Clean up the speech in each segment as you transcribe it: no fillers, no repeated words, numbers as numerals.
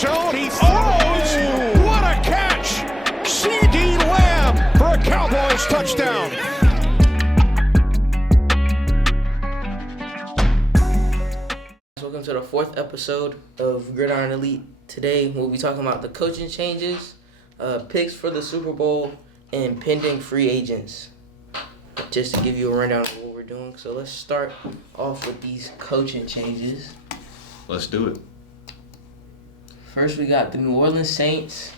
zone. He throws. What a catch! C.D. Lamb for a Cowboys touchdown. Welcome to the 4th episode of Gridiron Elite. Today we'll be talking about the coaching changes, picks for the Super Bowl, and pending free agents. Just to give you a rundown of what we're doing. So let's start off with these coaching changes. Let's do it. First, we got the New Orleans Saints.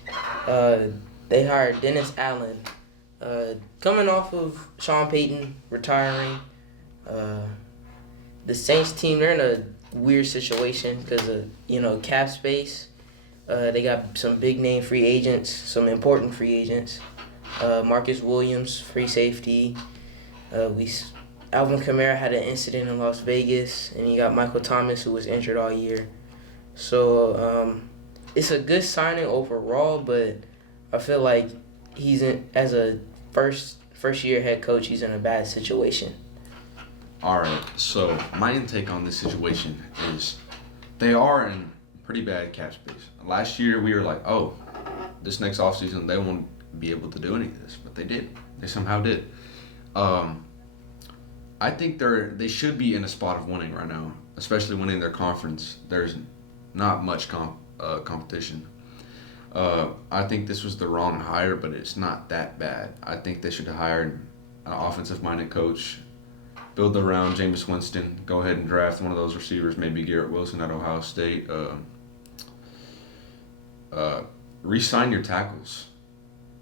They hired Dennis Allen. Coming off of Sean Payton retiring, the Saints team, they're in a weird situation because of, cap space. They got some big-name free agents, some important free agents. Marcus Williams, free safety. Alvin Kamara had an incident in Las Vegas, and you got Michael Thomas, who was injured all year. So it's a good signing overall, but I feel like as a first-year head coach, he's in a bad situation. All right, so my intake on this situation is they are in pretty bad cap space. Last year, we were like, oh, this next offseason, they won't be able to do any of this, but they did. They somehow did. I think they should be in a spot of winning right now, especially winning their conference. There's not much competition. I think this was the wrong hire, but it's not that bad. I think they should have hired an offensive-minded coach, build around Jameis Winston, go ahead and draft one of those receivers, maybe Garrett Wilson at Ohio State. Re-sign your tackles,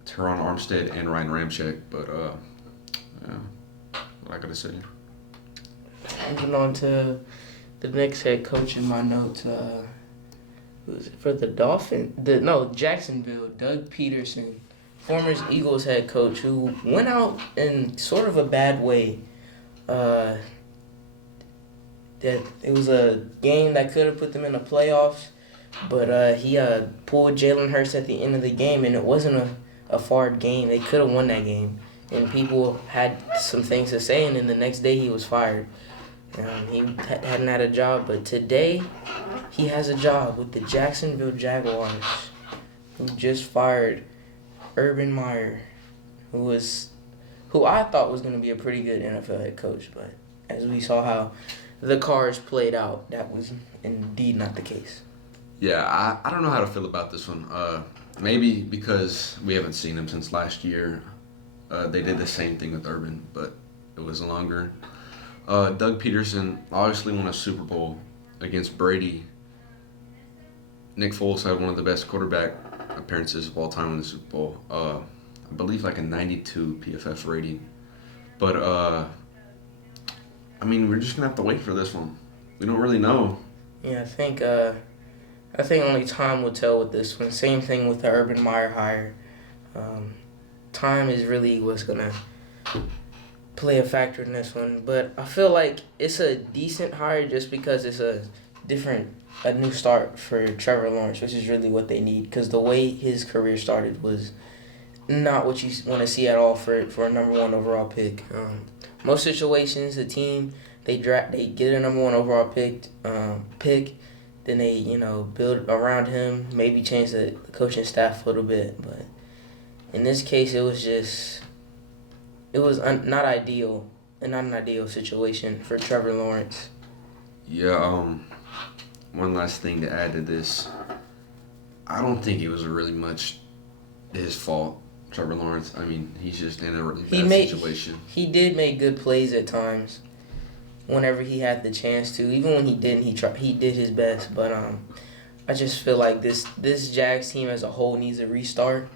Tyrann Armstead and Ryan Ramczyk, but yeah, what I gotta say. Moving on to the next head coach in my notes, who was it for the Dolphins? Jacksonville, Doug Peterson, former Eagles head coach, who went out in sort of a bad way. That it was a game that could have put them in the playoffs, but he pulled Jalen Hurts at the end of the game, and it wasn't a far game. They could have won that game, and people had some things to say, and then the next day he was fired. He hadn't had a job, but today he has a job with the Jacksonville Jaguars, who just fired Urban Meyer, who I thought was going to be a pretty good NFL head coach, but as we saw how the Cards played out, that was indeed not the case. Yeah, I don't know how to feel about this one. Maybe because we haven't seen him since last year. They did the same thing with Urban, but it was longer. Doug Peterson obviously won a Super Bowl against Brady. Nick Foles had one of the best quarterback appearances of all time in the Super Bowl. I believe like a 92 PFF rating. But, we're just going to have to wait for this one. We don't really know. Yeah, I think only time will tell with this one. Same thing with the Urban Meyer hire. Time is really what's going to play a factor in this one. But I feel like it's a decent hire just because it's a new start for Trevor Lawrence, which is really what they need, because the way his career started was not what you want to see at all for a number 1 overall pick. Most situations, the team they get a number 1 overall pick, then they build around him, maybe change the coaching staff a little bit. But in this case, it was not ideal, and not an ideal situation for Trevor Lawrence. Yeah. One last thing to add to this, I don't think it was really much his fault. Trevor Lawrence, he's just in a really bad situation. He did make good plays at times whenever he had the chance to. Even when he didn't, he did his best. But I just feel like this Jags team as a whole needs a restart.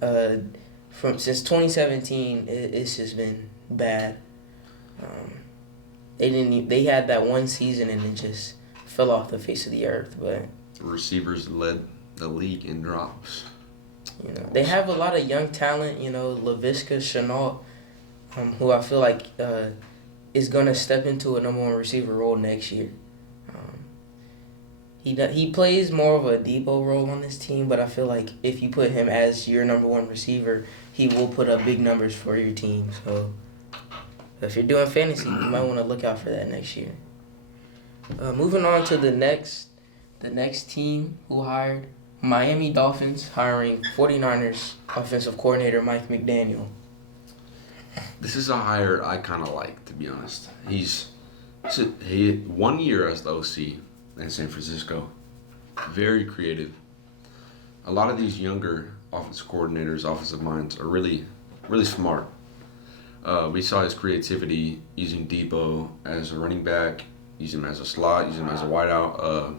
Since 2017, it's just been bad. They had that one season and it just fell off the face of the earth. But the receivers led the league in drops. They have a lot of young talent, Laviska Shenault, who I feel like is going to step into a number 1 receiver role next year. He plays more of a Debo role on this team, but I feel like if you put him as your number 1 receiver, he will put up big numbers for your team. So if you're doing fantasy, you might want to look out for that next year. Moving on to the next the next team who hired Miami Dolphins hiring 49ers offensive coordinator Mike McDaniel. This is a hire I kind of like, to be honest. He 1 year as the OC in San Francisco. Very creative. A lot of these younger offensive coordinators, offensive minds are really, really smart. We saw his creativity using Debo as a running back, using him as a slot, using him as a wideout.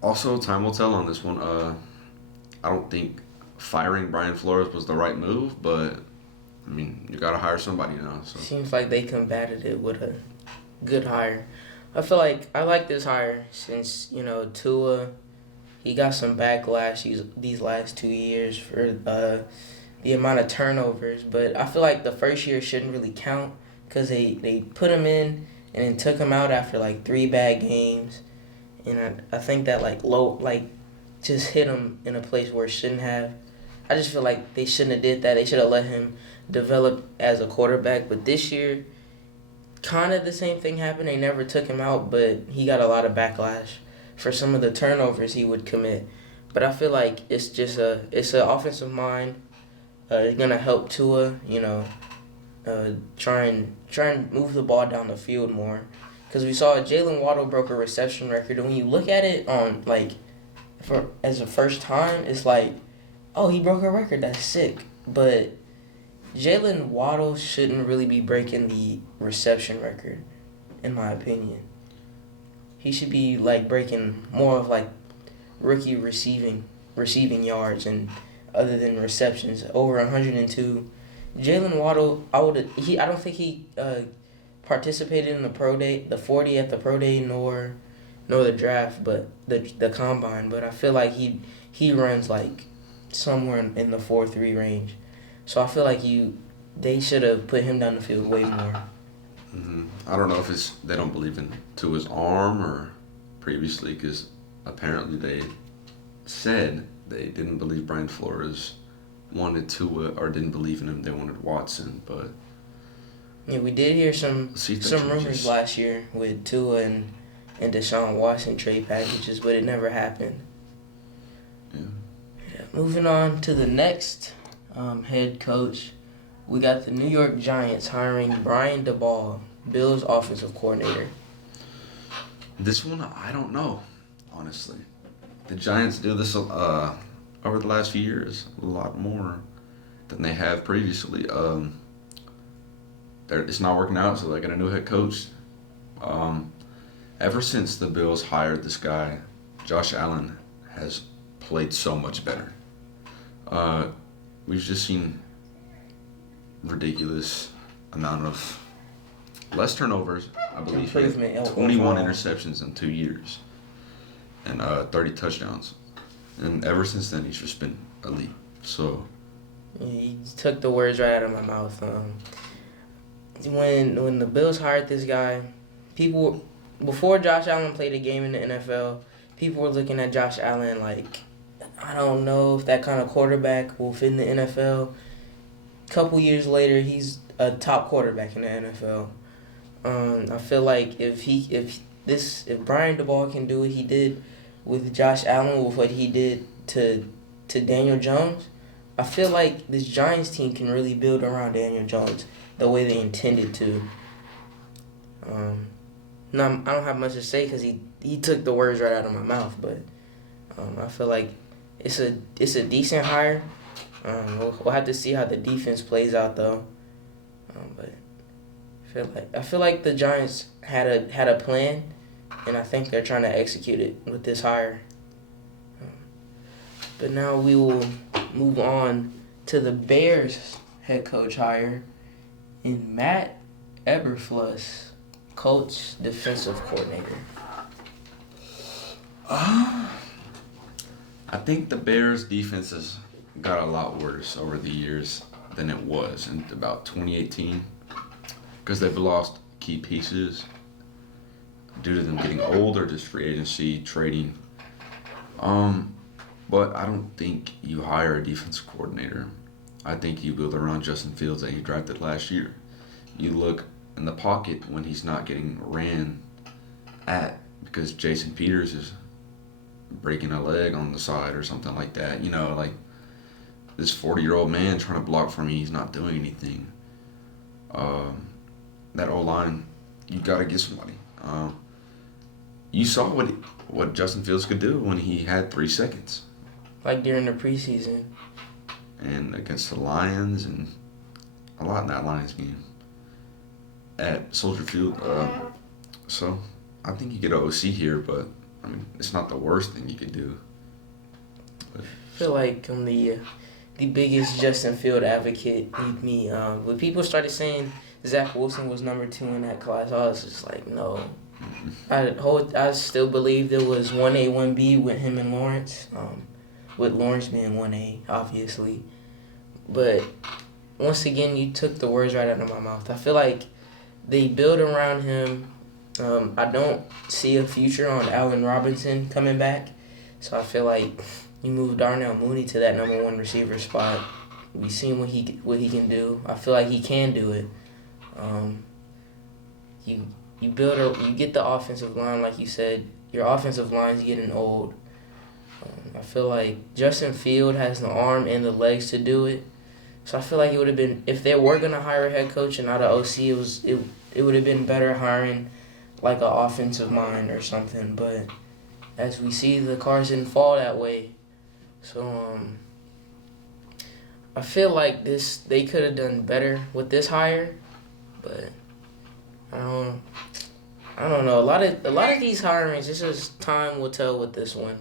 Also, time will tell on this one. I don't think firing Brian Flores was the right move, but I mean, you got to hire somebody now. So. Seems like they combated it with a good hire. I feel like I like this hire since, Tua, he got some backlash these last 2 years for the amount of turnovers. But I feel like the first year shouldn't really count because they put him in and then took him out after like 3 bad games. And I think that just hit him in a place where it shouldn't have. I just feel like they shouldn't have did that. They should have let him develop as a quarterback. But this year, kind of the same thing happened. They never took him out, but he got a lot of backlash for some of the turnovers he would commit. But I feel like it's just it's an offensive mind. It's gonna help Tua, try and move the ball down the field more. Because we saw Jalen Waddle broke a reception record, and when you look at it on as a first time, it's like, oh, he broke a record. That's sick. But Jalen Waddle shouldn't really be breaking the reception record, in my opinion. He should be breaking more of rookie receiving yards and other than receptions, over 102. Jalen Waddle, I don't think he participated in the pro day, the 40 at the pro day, nor the draft, but the combine. But I feel like he runs somewhere in the 4.3 range. So I feel like they should have put him down the field way more. Mm-hmm. I don't know if they don't believe in Tua's arm or previously, because apparently they said they didn't believe Brian Flores wanted Tua or didn't believe in him. They wanted Watson, but yeah, we did hear some rumors last year with Tua and Deshaun Watson trade packages, but it never happened. Yeah. Moving on to the next head coach, we got the New York Giants hiring Brian Daboll, Bills offensive coordinator. This one, I don't know, honestly. The Giants do this over the last few years a lot more than they have previously. It's not working out, so they got a new head coach. Ever since the Bills hired this guy, Josh Allen has played so much better. We've just seen ridiculous amount of less turnovers, I believe. 21 interceptions in 2 years and 30 touchdowns. And ever since then, he's just been elite. So he took the words right out of my mouth. When the Bills hired this guy, before Josh Allen played a game in the NFL, people were looking at Josh Allen I don't know if that kind of quarterback will fit in the NFL. A couple years later, he's a top quarterback in the NFL. I feel like if Brian Daboll can do what he did with Josh Allen, with what he did to Daniel Jones, I feel like this Giants team can really build around Daniel Jones the way they intended to. No, I don't have much to say because he took the words right out of my mouth, but I feel like it's a decent hire. We'll have to see how the defense plays out though. But I feel like the Giants had a plan, and I think they're trying to execute it with this hire. But now we will move on to the Bears head coach hire in Matt Eberflus, Colts defensive coordinator. I think the Bears' defense has got a lot worse over the years than it was in about 2018 because they've lost key pieces due to them getting old or just free agency, trading. But I don't think you hire a defensive coordinator. I think you build around Justin Fields that you drafted last year. You look in the pocket when he's not getting ran at because Jason Peters is breaking a leg on the side or something like that. Like this 40-year-old man trying to block for me, he's not doing anything. That O-line, you got to get somebody. You saw what Justin Fields could do when he had 3 seconds. Like during the preseason. And against the Lions and a lot in that Lions game at Soldier Field. So I think you get an OC here, but I mean it's not the worst thing you could do. But, I feel like I'm the biggest Justin Field advocate. When people started saying Zach Wilson was number 2 in that class, I was just like, no. I still believe there was 1A, 1B with him and Lawrence. With Lawrence being 1A, obviously. But once again, you took the words right out of my mouth. I feel like they build around him. I don't see a future on Allen Robinson coming back. So I feel like you move Darnell Mooney to that number 1 receiver spot. We've seen what he can do. I feel like he can do it. You get the offensive line, like you said. Your offensive line's getting old. I feel like Justin Field has the arm and the legs to do it. So I feel like it would have been, if they were going to hire a head coach and not an OC, it would have been better hiring like an offensive mind or something. But as we see, the cards didn't fall that way. So I feel like they could have done better with this hire, but I don't know. A lot of these hirings, it's just time will tell with this one.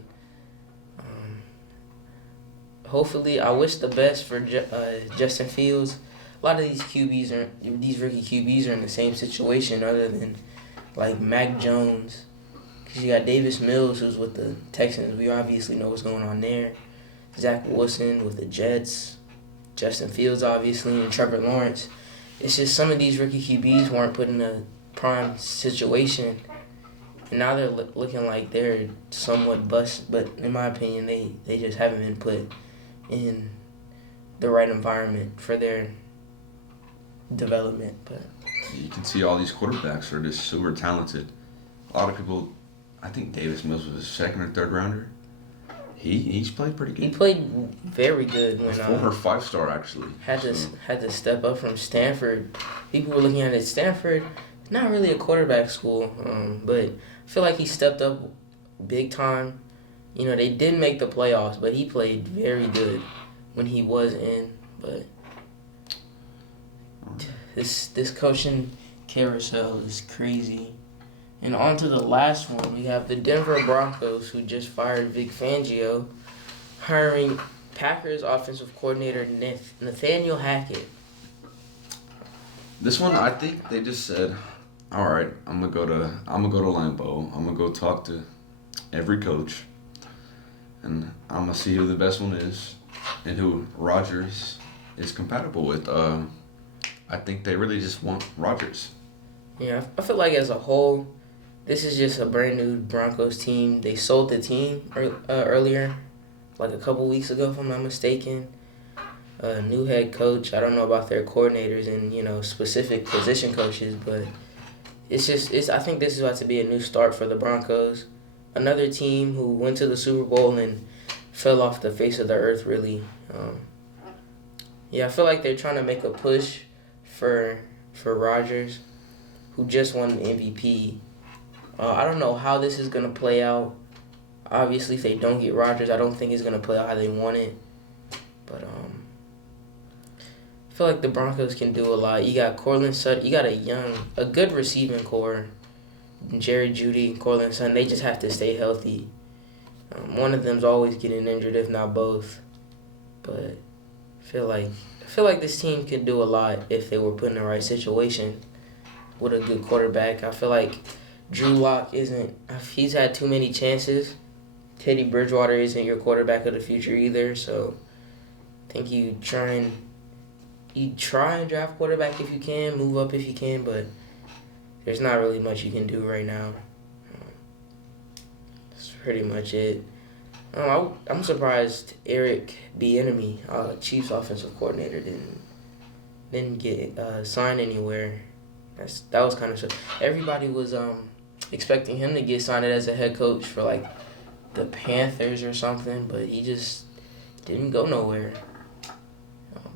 Hopefully, I wish the best for Justin Fields. A lot of these rookie QBs are in the same situation, other than like Mac Jones, because you got Davis Mills, who's with the Texans. We obviously know what's going on there. Zach Wilson with the Jets, Justin Fields obviously, and Trevor Lawrence. It's just some of these rookie QBs weren't put in a prime situation, and now they're looking like they're somewhat bust. But in my opinion, they just haven't been put in the right environment for their development. But you can see all these quarterbacks are just super talented. A lot of people, I think Davis Mills was a 2nd or 3rd rounder. He's played pretty good. He played very good when former 5-star actually. Had to step up from Stanford. People were looking at it. Stanford, not really a quarterback school, but I feel like he stepped up big time. They didn't make the playoffs, but he played very good when he was in. But this coaching carousel is crazy. And on to the last one, we have the Denver Broncos, who just fired Vic Fangio, hiring Packers offensive coordinator Nathaniel Hackett. This one, I think they just said, all right, I'm gonna go to Lambeau. I'm gonna go talk to every coach, and I'm gonna see who the best one is, and who Rodgers is compatible with. I think they really just want Rodgers. Yeah, I feel like as a whole, this is just a brand new Broncos team. They sold the team earlier, like a couple weeks ago, if I'm not mistaken. A new head coach. I don't know about their coordinators and specific position coaches, but I think this is about to be a new start for the Broncos. Another team who went to the Super Bowl and fell off the face of the earth, really. I feel like they're trying to make a push for Rodgers, who just won the MVP. I don't know how this is going to play out. Obviously, if they don't get Rodgers, I don't think it's going to play out how they want it. But I feel like the Broncos can do a lot. You got Cortland Sutton. You got a good receiving core. Jerry Jeudy and Cortland Sutton. They just have to stay healthy. One of them's always getting injured, if not both. But I feel like this team could do a lot if they were put in the right situation with a good quarterback. I feel like Drew Lock he's had too many chances. Teddy Bridgewater isn't your quarterback of the future either, so I think you try and draft quarterback if you can, move up if you can, but there's not really much you can do right now. That's pretty much it. I'm surprised Eric Bieniemy, Chiefs offensive coordinator, didn't get signed anywhere. That was kind of everybody was expecting him to get signed as a head coach for like the Panthers or something, but he just didn't go nowhere.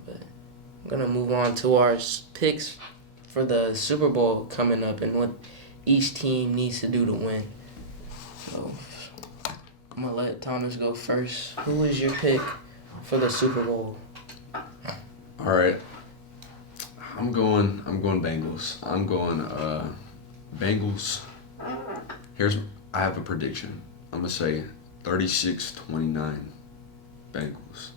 But I'm gonna move on to our picks for the Super Bowl coming up and what each team needs to do to win. So I'm gonna let Thomas go first. Who is your pick for the Super Bowl? All right. I'm going Bengals. I'm going Bengals. I have a prediction. I'm going to say 36-29 Bengals.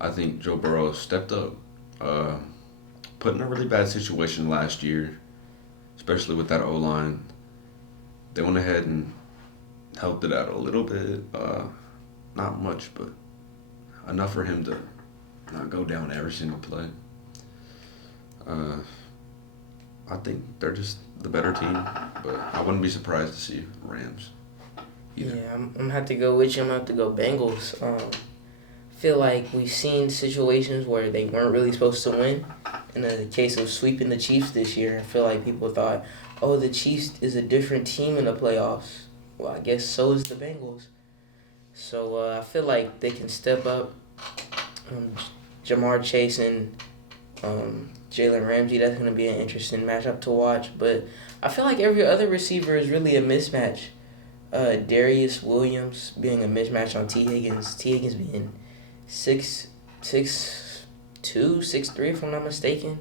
I think Joe Burrow stepped up. Put in a really bad situation last year, especially with that O-line. They went ahead and helped it out a little bit. Not much, but enough for him to not go down every single play. I think they're just the better team, but I wouldn't be surprised to see Rams either. Yeah, I'm going to have to go with you. I'm going to have to go Bengals. Feel like we've seen situations where they weren't really supposed to win. In the case of sweeping the Chiefs this year, I feel like people thought, oh, the Chiefs is a different team in the playoffs. Well, I guess so is the Bengals. So I feel like they can step up. Jamar Chase and Jalen Ramsey, that's going to be an interesting matchup to watch. But I feel like every other receiver is really a mismatch. Darius Williams being a mismatch on T. Higgins. T. Higgins being 6'2", 6'3", if I'm not mistaken.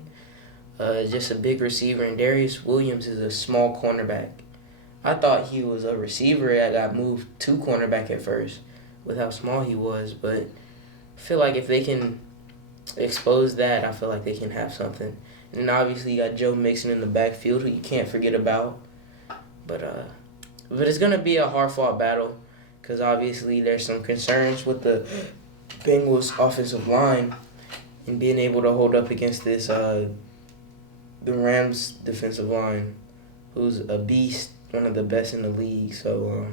Just a big receiver. And Darius Williams is a small cornerback. I thought he was a receiver that got moved to cornerback at first with how small he was. But I feel like if they can expose that, I feel like they can have something. And then obviously you got Joe Mixon in the backfield, who you can't forget about. But it's going to be a hard-fought battle because obviously there's some concerns with the Bengals' offensive line and being able to hold up against this the Rams' defensive line, who's a beast, one of the best in the league. So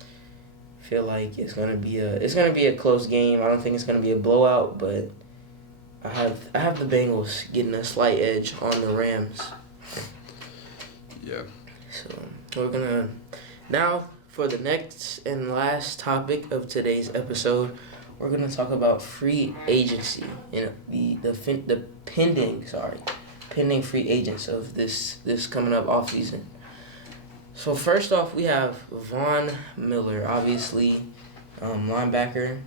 I feel like it's gonna be a close game. I don't think it's gonna be a blowout, but I have the Bengals getting a slight edge on the Rams. Yeah. So we're gonna now for the next and last topic of today's episode, we're gonna talk about free agency and the pending free agents of this coming up off season. So first off, we have Von Miller, obviously linebacker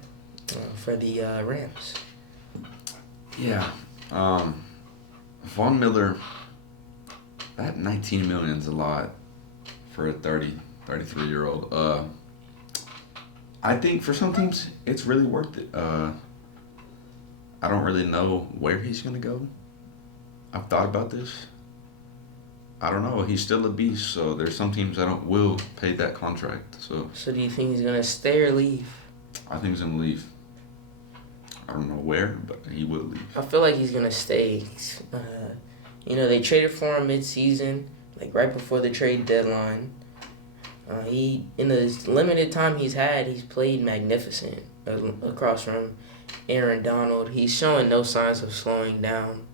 for the Rams. Yeah. Von Miller, that $19 million is a lot for a 33-year-old. I think for some teams, it's really worth it. I don't really know where he's going to go. I've thought about this. I don't know. He's still a beast, so there's some teams that will pay that contract. So do you think he's going to stay or leave? I think he's going to leave. I don't know where, but he will leave. I feel like he's going to stay. They traded for him mid-season, like right before the trade deadline. He in the limited time he's had, he's played magnificent across from Aaron Donald. He's showing no signs of slowing down.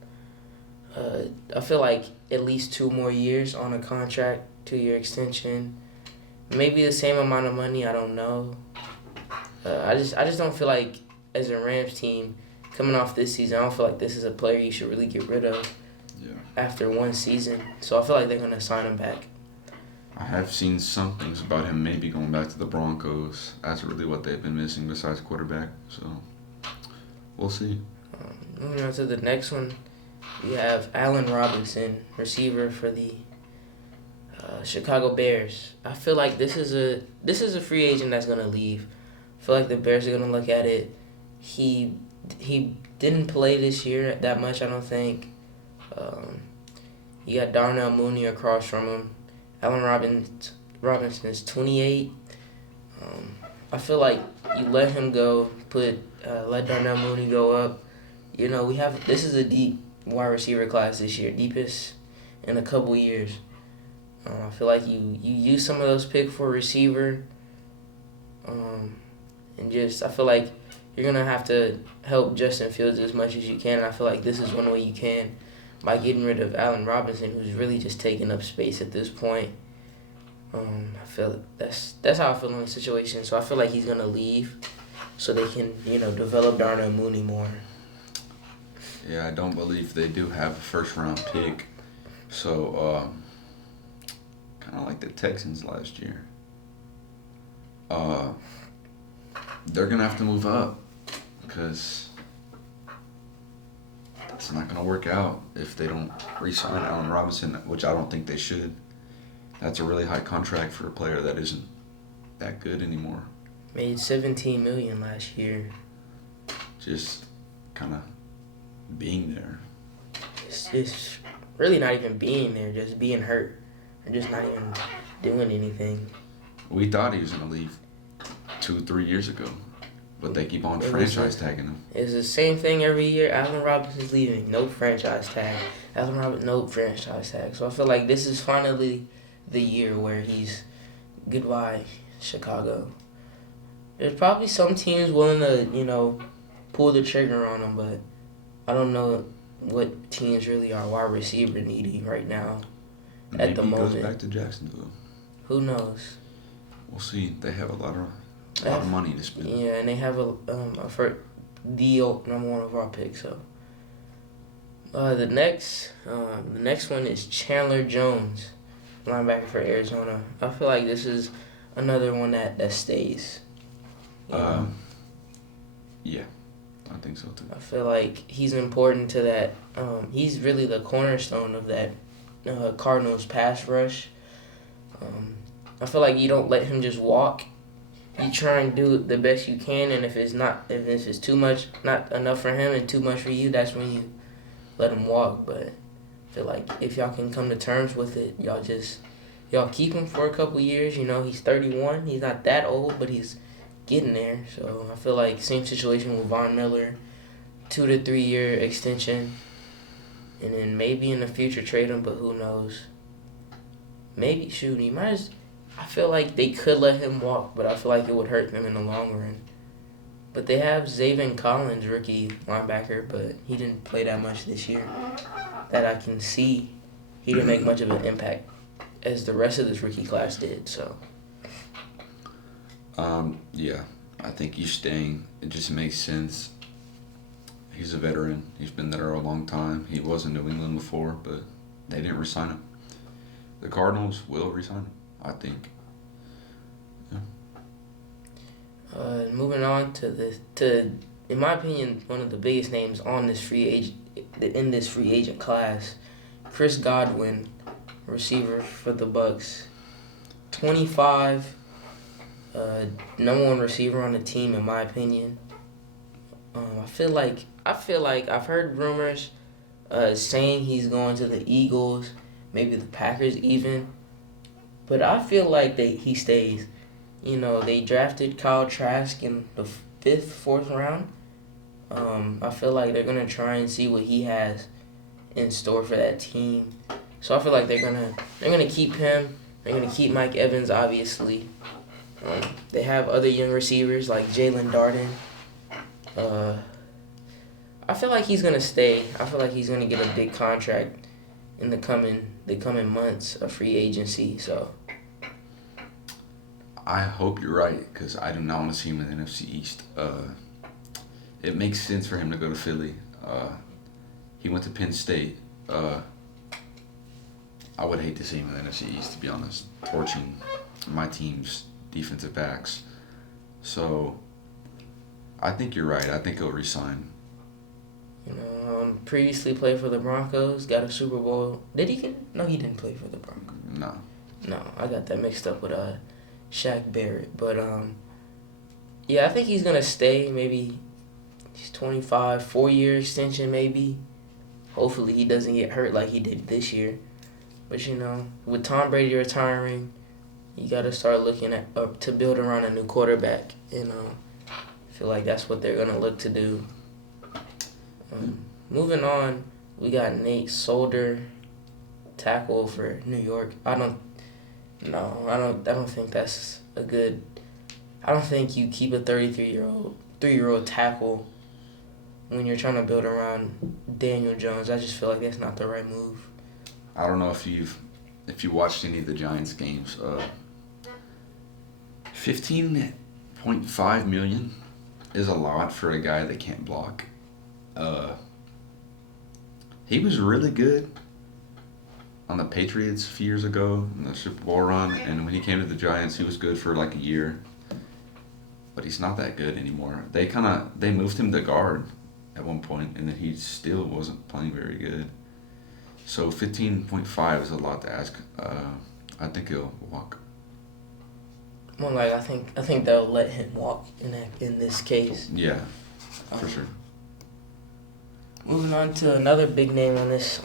I feel like at least 2 more years on a contract, 2-year extension, maybe the same amount of money. I don't know. I just don't feel like as a Rams team coming off this season, I don't feel like this is a player you should really get rid of. Yeah. After one season. So I feel like they're gonna sign him back. I have seen some things about him maybe going back to the Broncos. That's really what they've been missing besides quarterback. So we'll see. Moving on to the next one, we have Allen Robinson, receiver for the Chicago Bears. I feel like this is a free agent that's gonna leave. I feel like the Bears are gonna look at it. He didn't play this year that much, I don't think. You got Darnell Mooney across from him. Allen Robinson is 28. I feel like you let him go, let Darnell Mooney go up. This is a deep wide receiver class this year, deepest in a couple years. I feel like you use some of those picks for a receiver, and I feel like you're gonna have to help Justin Fields as much as you can. And I feel like this is one way you can, by getting rid of Allen Robinson, who's really just taking up space at this point. I feel that's how I feel in the situation. So I feel like he's gonna leave, so they can develop Darnell Mooney more. Yeah, I don't believe they do have a first-round pick. So, kind of like the Texans last year. They're going to have to move up because it's not going to work out if they don't re-sign Allen Robinson, which I don't think they should. That's a really high contract for a player that isn't that good anymore. Made $17 million last year. Just kind of being there. It's really not even being there, just being hurt. Or just not even doing anything. We thought he was going to leave 2-3 years ago, but they keep on franchise tagging him. It's the same thing every year. Allen Robinson's leaving. No franchise tag. Allen Robinson, no franchise tag. So I feel like this is finally the year where he's goodbye, Chicago. There's probably some teams willing to, pull the trigger on him, but I don't know what teams really are wide receiver needy right now. Maybe At the he moment, goes back to Jacksonville. Who knows? We'll see. They have a lot of money to spend. Yeah, and they have the number one overall pick. So the next one is Chandler Jones, linebacker for Arizona. I feel like this is another one that stays. Yeah, I think so too. I feel like he's important to that. He's really the cornerstone of that Cardinals pass rush. I feel like you don't let him just walk. You try and do the best you can, and if it's too much, not enough for him, and too much for you, that's when you let him walk. But I feel like if y'all can come to terms with it, y'all keep him for a couple years. He's 31. He's not that old, but he's getting there. So I feel like same situation with Von Miller, 2 to 3 year extension, and then maybe in the future trade him, but who knows? Maybe he might. I feel like they could let him walk, but I feel like it would hurt them in the long run. But they have Zaven Collins, rookie linebacker, but he didn't play that much this year. That I can see, he didn't make much of an impact as the rest of this rookie class did. So. Yeah, I think he's staying. It just makes sense. He's a veteran. He's been there a long time. He was in New England before, but they didn't re-sign him. The Cardinals will re-sign him, I think. Yeah. Moving on to in my opinion, one of the biggest names on this free agent class, Chris Godwin, receiver for the Bucks, 25. Number one receiver on the team, in my opinion. I feel like I've heard rumors saying he's going to the Eagles, maybe the Packers even. But I feel like he stays. They drafted Kyle Trask in the 4th round. I feel like they're gonna try and see what he has in store for that team. So I feel like they're gonna keep him. They're gonna keep Mike Evans, obviously. They have other young receivers like Jalen Darden. I feel like he's gonna stay. I feel like he's gonna get a big contract in the coming months of free agency. So I hope you're right, because I do not want to see him in the NFC East. It makes sense for him to go to Philly. He went to Penn State. I would hate to see him in the NFC East, to be honest, torching my team's defensive backs. So I think you're right. I think he'll resign. Previously played for the Broncos, got a Super Bowl. Did he? No, he didn't play for the Broncos. No, I got that mixed up with Shaq Barrett. But yeah, I think he's gonna stay. Maybe he's 25, 4-year extension maybe. Hopefully he doesn't get hurt like he did this year. But with Tom Brady retiring, you got to start looking to build around a new quarterback. I feel like that's what they're gonna look to do. Moving on, we got Nate Solder, tackle for New York. I don't think that's a good. I don't think you keep a 3-year-old tackle when you're trying to build around Daniel Jones. I just feel like that's not the right move. I don't know if you've if you watched any of the Giants games, $15.5 million is a lot for a guy that can't block. He was really good on the Patriots a few years ago in the Super Bowl run, and when he came to the Giants, he was good for like a year. But he's not that good anymore. They moved him to guard at one point, and then he still wasn't playing very good. So 15.5 is a lot to ask. I think he'll walk. Well, like I think they'll let him walk in this case. Yeah, for sure. Moving on to another big name on this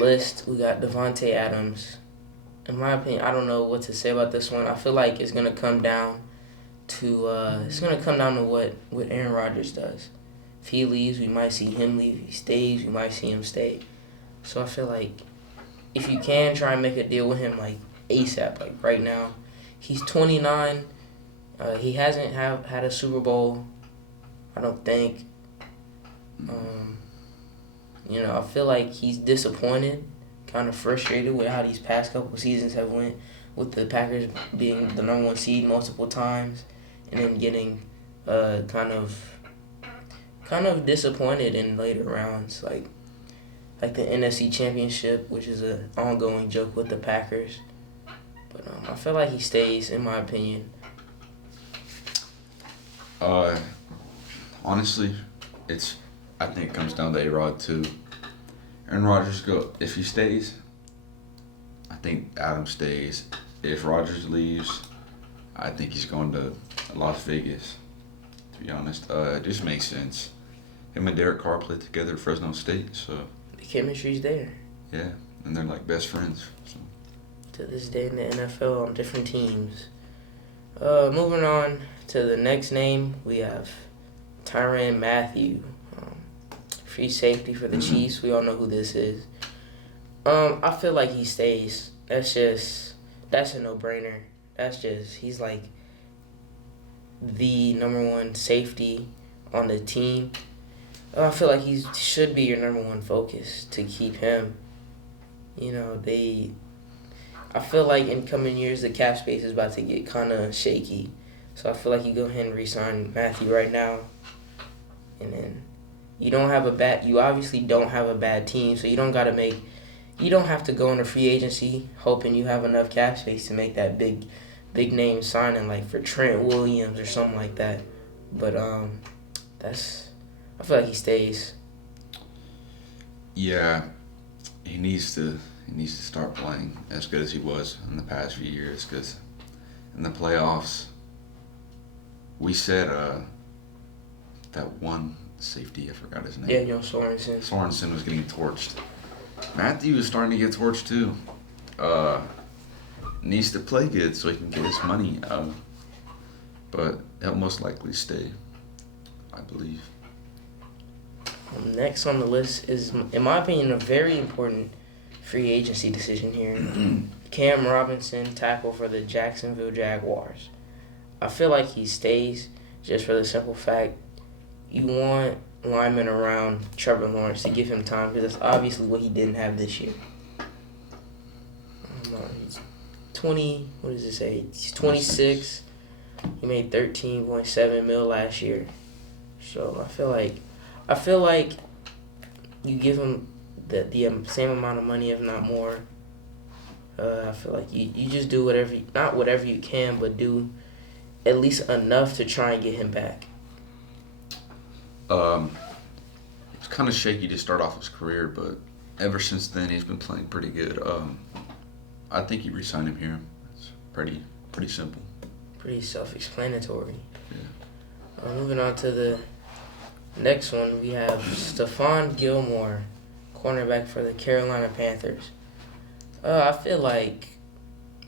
list, we got Devonte Adams. In my opinion, I don't know what to say about this one. I feel like it's gonna come down to what Aaron Rodgers does. If he leaves, we might see him leave. If he stays, we might see him stay. So I feel like if you can try and make a deal with him like ASAP, like right now, he's 29. He hasn't had a Super Bowl, I don't think. I feel like he's disappointed, kind of frustrated with how these past couple of seasons have went, with the Packers being the number 1 seed multiple times, and then getting kind of disappointed in later rounds, like the NFC Championship, which is an ongoing joke with the Packers. But I feel like he stays, in my opinion. Honestly, I think it comes down to A-Rod too. Aaron Rodgers if he stays, I think Adams stays. If Rodgers leaves, I think he's going to Las Vegas, to be honest. It just makes sense. Him and Derek Carr played together at Fresno State, so The chemistry's there. yeah, and they're like best friends. So. To this day in the NFL on different teams. Moving on to the next name, we have Tyrann Mathieu. Free safety for the Chiefs. We all know who this is. I feel like he stays. That's a no-brainer. He's like the number 1 safety on the team. I feel like he should be your number 1 focus to keep him. I feel like in coming years the cap space is about to get kind of shaky. So I feel like you go ahead and re-sign Mathieu right now. And then you obviously don't have a bad team, so you don't have to go into free agency hoping you have enough cap space to make that big name signing like for Trent Williams or something like that. But I feel like he stays. Yeah, he needs to start playing as good as he was in the past few years, because in the playoffs we said that one safety, I forgot his name. Daniel Sorensen. Sorensen was getting torched. Mathieu is starting to get torched too. Needs to play good so he can get his money. But he'll most likely stay, I believe. Next on the list is, in my opinion, a very important free agency decision here. Cam Robinson, tackle for the Jacksonville Jaguars. I feel like he stays just for the simple fact you want linemen around Trevor Lawrence to give him time, because that's obviously what he didn't have this year. He's 20, what does it say? He's 26. He made $13.7 million last year. So I feel like you give him the same amount of money, if not more. I feel like you just do not whatever you can, but do at least enough to try and get him back. It's kind of shaky to start off his career, but ever since then he's been playing pretty good. I think you re-sign him here. It's pretty simple. Pretty self-explanatory. Yeah. Moving on to the next one, we have Stefan Gilmore, cornerback for the Carolina Panthers. I feel like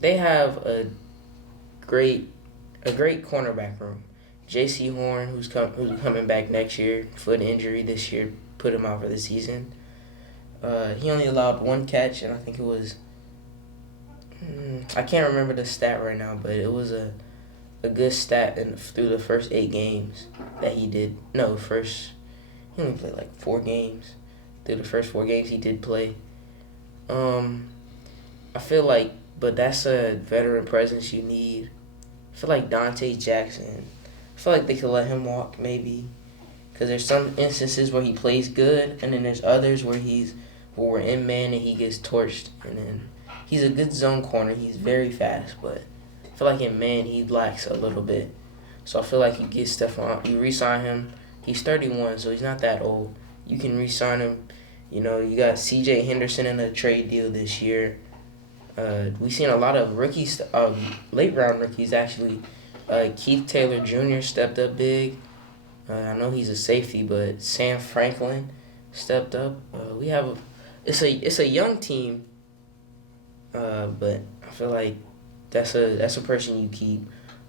they have a great cornerback room. J.C. Horn, who's coming back next year, foot injury this year, put him out for the season. He only allowed 1 catch, and I think it was, I can't remember the stat right now, but it was a good stat through the first 8 games that he did. He only played like 4 games. Through the first 4 games he did play. I feel like, but that's a veteran presence you need. I feel like Dante Jackson. I feel like they could let him walk maybe, because there's some instances where he plays good, and then there's others where we're in man and he gets torched, and then he's a good zone corner. He's very fast, but I feel like in man he lacks a little bit. So I feel like you get Stefan, you re-sign him. He's 31, so he's not that old. You can re-sign him. You know, you got C.J. Henderson in a trade deal this year. We've seen a lot of rookies, late round rookies actually. Keith Taylor Jr. stepped up big. I know he's a safety, but Sam Franklin stepped up. It's a young team, but I feel like that's a person you keep.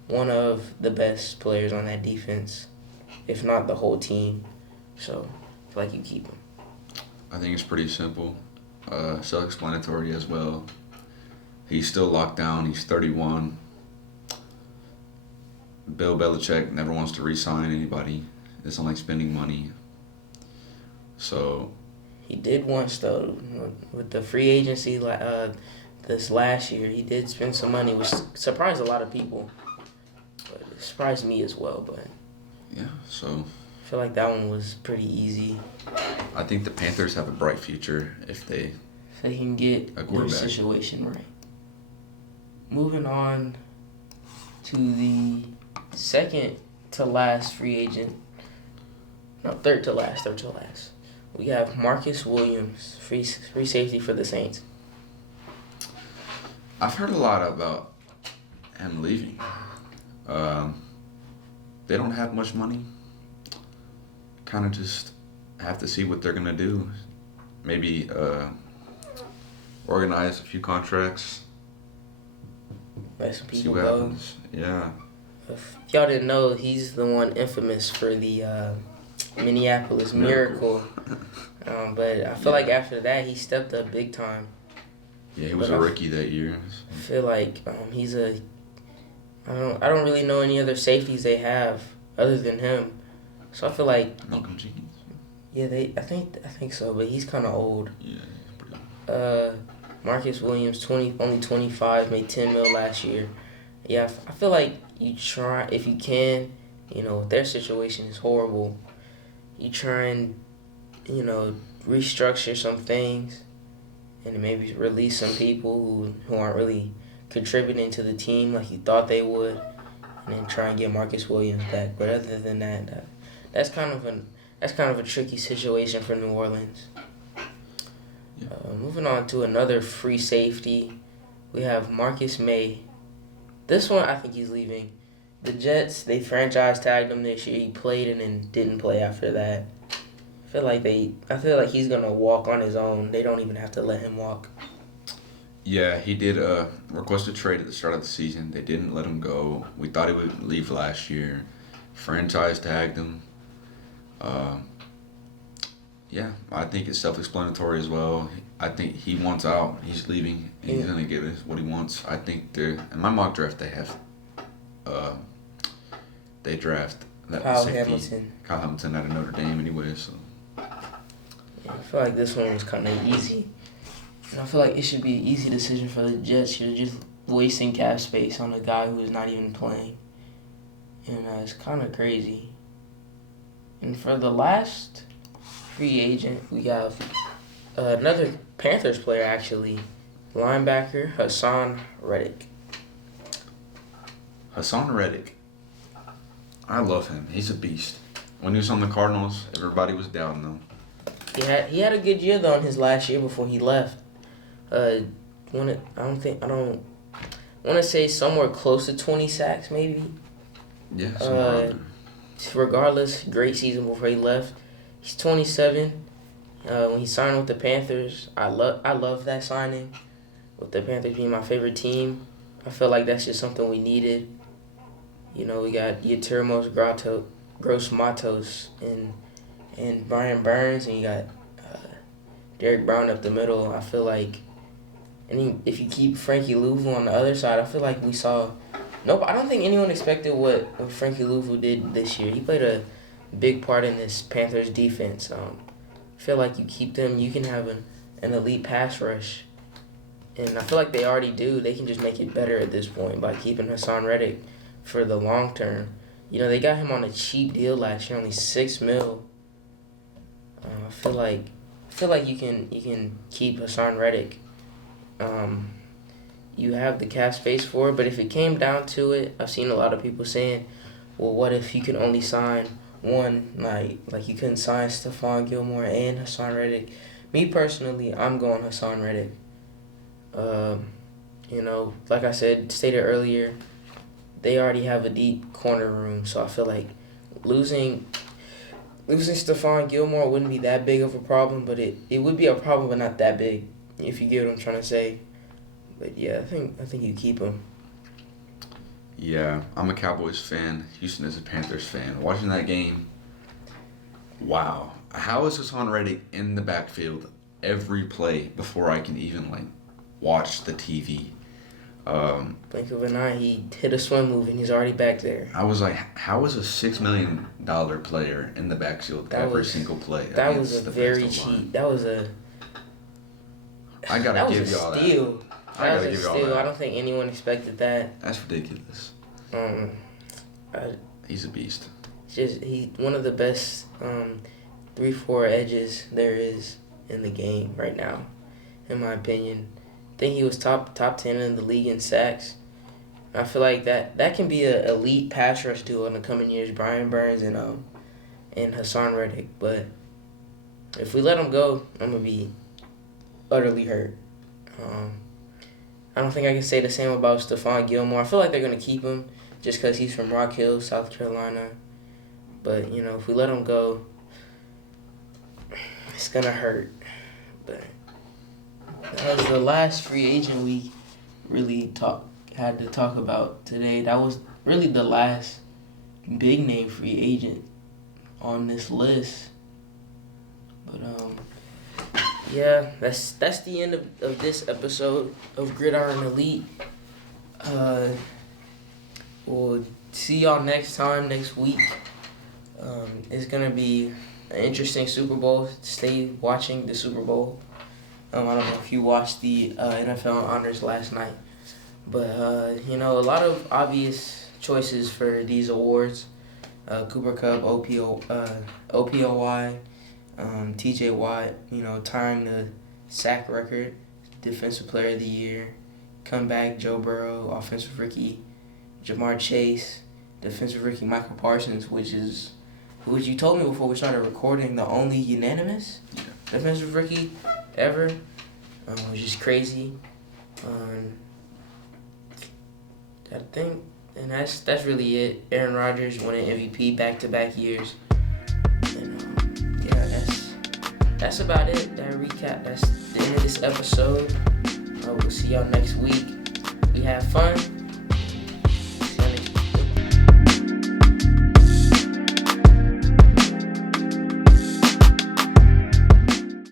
One of the best players on that defense, if not the whole team. So I feel like you keep him. I think it's pretty simple, self-explanatory as well. He's still locked down. He's 31. Bill Belichick never wants to re-sign anybody. It's not like spending money. So he did once though with the free agency. This last year, he did spend some money, which surprised a lot of people. But it surprised me as well. But yeah, so I feel like that one was pretty easy. I think the Panthers have a bright future if they can get their situation right. Moving on to the second to last free agent. No, third to last. We have Marcus Williams, free safety for the Saints. I've heard a lot about him leaving. They don't have much money. Kind of just have to see what they're going to do. Maybe organize a few contracts. Let some people see what go. Happens. Yeah. If y'all didn't know, he's the one infamous for the Minneapolis Miracle. But I feel like after that, he stepped up big time. Yeah, he was a rookie that year. I feel like he's a. I don't really know any other safeties they have other than him, so I feel like. Malcolm Jenkins. Yeah, I think so, but he's kind of old. Yeah, he's pretty. Marcus Williams, only 25, made $10 million last year. Yeah, I feel like you try if you can. You know, their situation is horrible. You try and, restructure some things, and maybe release some people who aren't really contributing to the team like you thought they would, and then try and get Marcus Williams back. But other than that, that's kind of a tricky situation for New Orleans. Yeah. Moving on to another free safety, we have Marcus May. This one, I think he's leaving. The Jets, they franchise tagged him this year. He played and then didn't play after that. I feel like he's gonna walk on his own. They don't even have to let him walk. Yeah, he did request a trade at the start of the season. They didn't let him go. We thought he would leave last year. Franchise tagged him. Yeah, I think it's self-explanatory as well. I think he wants out. He's leaving. And he's gonna get what he wants. I think in my mock draft they draft that Kyle safety. Hamilton. Kyle Hamilton out of Notre Dame anyway. So Yeah, I feel like this one was kind of easy. And I feel like it should be an easy decision for the Jets. You're just wasting cap space on a guy who is not even playing. And it's kind of crazy. And for the last free agent, we have another Panthers player, actually. Linebacker, Hassan Reddick. Hassan Reddick. I love him. He's a beast. When he was on the Cardinals, everybody was doubting him. He had a good year though in his last year before he left. I want to say somewhere close to 20 sacks maybe. Yeah. Somewhere Regardless, great season before he left. He's 27. When he signed with the Panthers, I love that signing. With the Panthers being my favorite team, I feel like that's just something we needed. We got Yeturmos Gross Matos and Brian Burns, and you got Derek Brown up the middle. I feel like, if you keep Frankie Louvu on the other side, I feel like we saw. Nope, I don't think anyone expected what Frankie Louvu did this year. He played a big part in this Panthers defense. I feel like you keep them, you can have an elite pass rush. And I feel like they already do. They can just make it better at this point by keeping Hassan Reddick for the long term. You know, they got him on a cheap deal last year, only $6 million. I feel like you can keep Hassan Reddick. You have the cap space for it, but if it came down to it, I've seen a lot of people saying, well, what if you could only sign one, like you couldn't sign Stefan Gilmore and Hassan Reddick? Me personally, I'm going Hassan Reddick. You know, like I stated earlier, they already have a deep corner room, so I feel like losing Stefan Gilmore wouldn't be that big of a problem, but it would be a problem, but not that big, if you get what I'm trying to say. But yeah, I think you keep him. Yeah, I'm a Cowboys fan. Houston is a Panthers fan. Watching that game, wow. How is Hassan Reddick in the backfield every play before I can even, watch the TV? Blink of an eye, he hit a swim move and he's already back there. I was like, how is a $6 million player in the backfield every single play? That was a very cheap. That was a. I gotta give y'all that. Steal. I gotta give y'all that. I don't think anyone expected that. That's ridiculous. He's a beast. He's one of the best 3-4 edges there is in the game right now, in my opinion. I think he was top 10 in the league in sacks. I feel like that can be an elite pass rush duo in the coming years, Brian Burns and Hassan Reddick. But if we let him go, I'm gonna be utterly hurt. I don't think I can say the same about Stefan Gilmore. I feel like they're gonna keep him just because he's from Rock Hill, South Carolina. But you know, if we let him go, it's gonna hurt. But that was the last free agent we really had to talk about today. That was really the last big name free agent on this list. But yeah, that's the end of this episode of Gridiron Elite. We'll see y'all next week. It's gonna be an interesting Super Bowl. Stay watching the Super Bowl. I don't know if you watched the NFL Honors last night, but you know, a lot of obvious choices for these awards. Cooper Kupp, OPOY, TJ Watt, you know, tying the sack record, Defensive Player of the Year, comeback Joe Burrow, Offensive Rookie, Jamar Chase, Defensive Rookie Michael Parsons, which you told me before we started recording, the only unanimous Defensive Rookie ever, which is crazy. I think, and that's really it. Aaron Rodgers winning MVP back-to-back years. And yeah, that's about it. That recap. That's the end of this episode. We'll see y'all next week. We have fun.